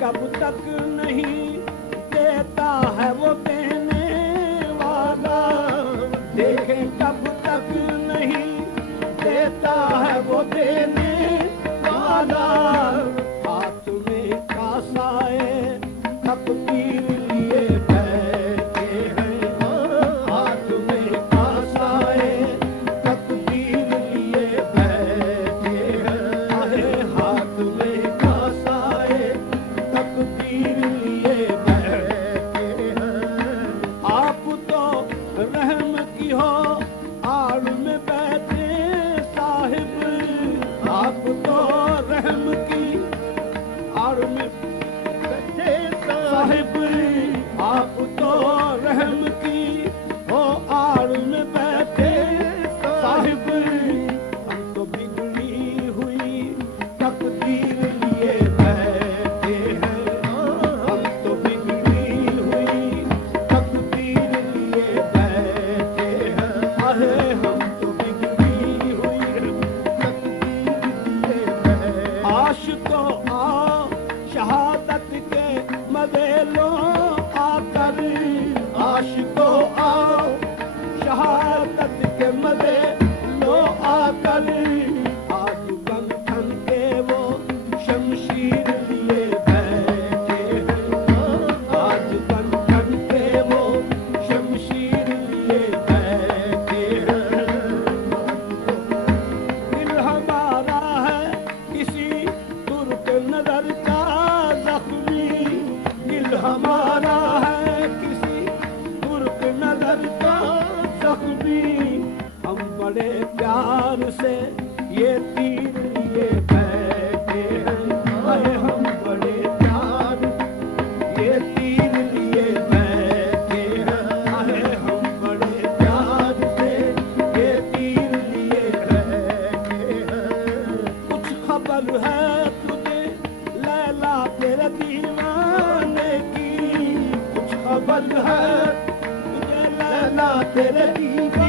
कब तक नहीं देता है वो देने वाला, देखें कब तक नहीं देता है वो देने वाला। हाथ में कासाए तकदीर लिए बैठे हैं, हाथ में कासाए तकदीर लिए बैठे हैं, अरे हाथ में कासाए तकदीर लिए बैठे हैं। आप तो रहम की हो आड़ में बैठे साहिब, आप तो रहम की आड़ में बैठे साहिब, आप तो रहम की हो आड़ में बैठे साहिब। हम तो बिगड़ी हुई तकदीर लिए बैठे हैं, हम तो बिगड़ी हुई तकदीर लिए बैठे हैं, अरे हम तो बिगड़ी हुई तकदीर लिए बैठे। आशिको आओ शहादत के मज़े लो आकर, आशिको आओ शहादत के मज़े लो आकर। आज बंधन के वो शमशीर लिए बैठे हैं, आज बंधन के वो शमशीर लिए बैठे हैं। दिल हमारा है किसी तुर्क नजर का जख्मी, दिल हमारा है किसी तुर्क नजर का जख्मी। हम बड़े प्यार से ये तीर लिए बैठे हैं, अरे हम बड़े प्यार ये तीर लिए बैठे हैं, अरे हम बड़े प्यार से ये तीर लिए बैठे हैं। कुछ खबर है तुझे लैला तेरे दीवाने की, कुछ खबर है तुझे लैला तेरे दीवाने